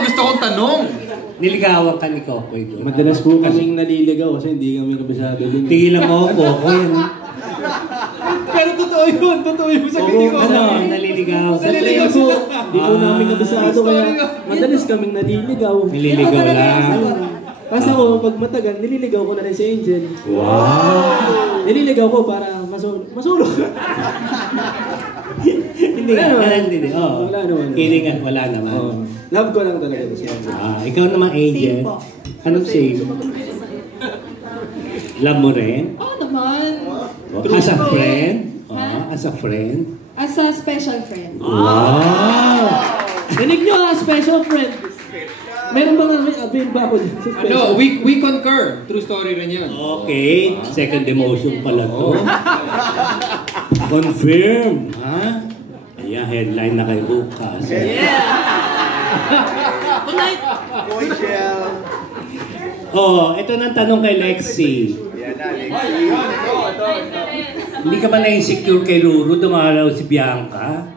ang gusto kong tanong. Niligawan ka ni Kokoy doon. Madalas po kasing naliligaw kasi hindi kami kabisado din. Tigilan mo, Kokoy. Pero totoo yun sa kanya ko. Ano, naliligaw. Naliligaw po. Hindi po namin kabisado kaya madalas kaming naliligaw. Nililigaw lang. Kasi ako, pag matagal, nililigaw ko na rin si Angel. Wow! Nililigaw ko para masulog. Hindi nga, hindi. Wala naman. Kidding nga, wala naman. Love ko lang talaga si Angel. Ikaw naman, Angel. Anong same? Love mo rin? Oo naman. As a friend? As a friend? As a special friend. Wow! Dinig nyo ha, special friend. Meron ba nga avail ba ako dyan? No, we concur. True story rin yun. Okay. Second emotion pala to. Confirm. Ha? Ayan, headline na kay Lucas. Yeah! Tonight! Ito nang tanong kay Lexi. Hindi ka ba na-insecure kay Ruru? Dumaraw si Bianca.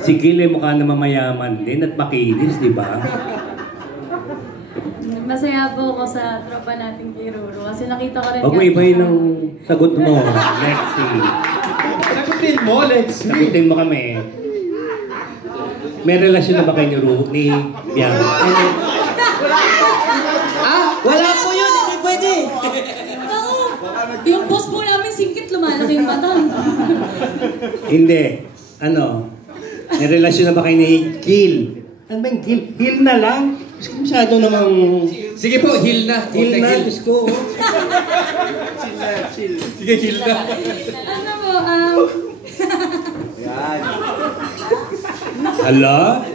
Si Gil ay mukha na mamayaman din at makinis, di ba? Masaya po ako sa tropa natin kay Ruru kasi nakita ko rin... Huwag mo ibahin ng sagot mo, Lexi. Sagutin mo, Lexi. Sagutin mo kami. May relasyon na ba kayo ni Bianca? Wala po yun, hindi pwede. Yung boss po namin singkit, lumalaki yung mata. Hindi. Ano? May relasyon na ba kayo ni Gil? Ano ba yung Gil? Gil na lang? Masyado namang... Sige po, heal na. Gil na, Diyos ko. Sige, heal na. Ano po, Hala?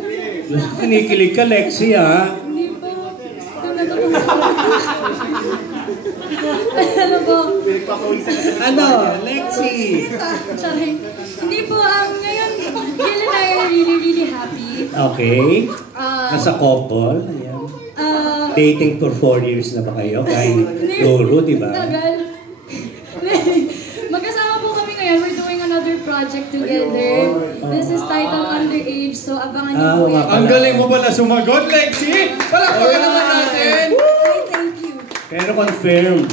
Kinikilig ka, Lexi, ha? hindi po. Ano po? Ano? Lexi? Sorry. Hindi po, ngayon, Gil and I are really happy. Okay. Nasa couple. Ayan. Dating for 4 years na ba kayo? Kay Ruru, di ba? Tagal. Magkasama po kami ngayon. We're doing another project together. This is titled Underage, so abangan niyo po yan. Ang galing mo pala sumagot, Lexi! Palakpakan naman natin! Ay, thank you. Pero confirm.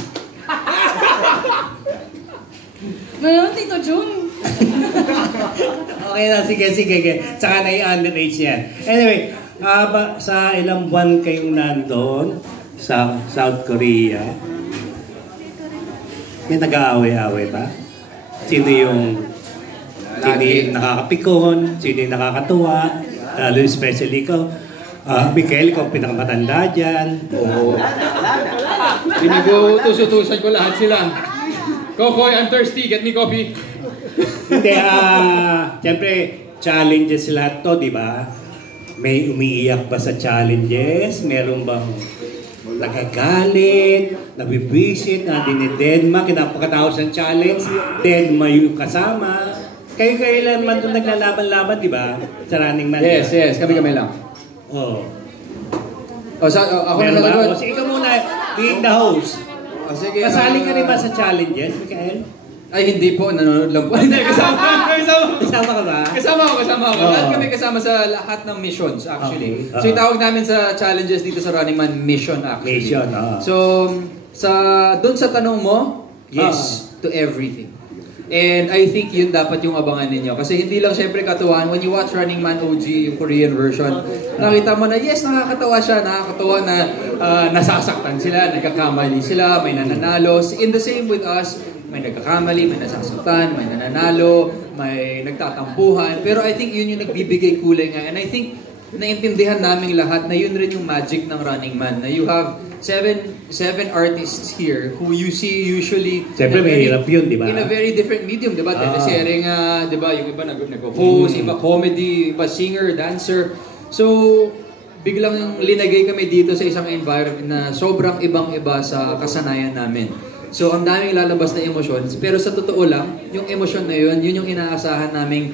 Ngayon, Tito Jun. Okay na, sige. Saka na yung underage yan. Anyway, sa ilang buwan kayong nandun sa South Korea, may nag-aaway-aaway ba? Sino yung nakakapikon? Sino yung nakakatuwa? Lalo especially ko. Mikael, ikaw pinakamatanda dyan. Oo. Pinag-utusan ko lahat sila. Kokoy, I'm thirsty. Get me coffee. Hindi, siyempre, challenges lahat to, di ba? May umiiyak ba sa challenges? Meron bang nagagalit, nabibisit, dinidedma, kinapakatapos ng challenge, dedma yung kasama. Kayo lang man doon naglalaban-laban, di ba? Sa Running Man. Yes. Kami lang. Oo. Ako na Meron ba? nalagot. Sige, ikaw muna, being the host. Sige. Kasali ka rin ba sa challenges, Mikael? Ay, hindi po. Nanonood lang po. Hindi, kasama Kasama ka ba? Kasama ako. Oh. Lahat kami kasama sa lahat ng missions, actually. Okay. So, itawag namin sa challenges dito sa Running Man, mission, actually. Mission, So, doon sa tanong mo, yes, to everything. And I think yun dapat yung abangan ninyo. Kasi hindi lang syempre katuwaan. When you watch Running Man OG, yung Korean version, nakita mo na, yes, nakakatawa siya. Nakakatawa na nasasaktan sila, nagkakamali sila, may nananalo. In the same with us, may nagkakamali, may nasasaktan, may nananalo, may nagtatampuhan. Pero I think yun yung nagbibigay kulay nga. And I think naintindihan namin lahat na yun rin yung magic ng Running Man. Na you have seven artists here who you see usually siyempre may hirap yun, di ba? In a very different medium, di ba? Teleserye nga, di ba? Yung iba nag-host, iba comedy, iba singer, dancer. So, biglang linagay kami dito sa isang environment na sobrang ibang-iba sa kasanayan namin. So, ang daming lalabas na emotions. Pero sa totoo lang, yung emosyon na yun yung inaasahan naming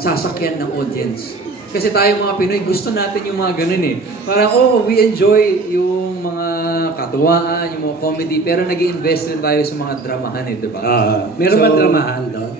sasakyan ng audience. Kasi tayo mga Pinoy, gusto natin yung mga ganun eh. Parang, we enjoy yung mga katuwaan, yung mga comedy, pero nag-i-invest rin tayo sa mga dramahan eh, di ba? Meron ba dramahan doon?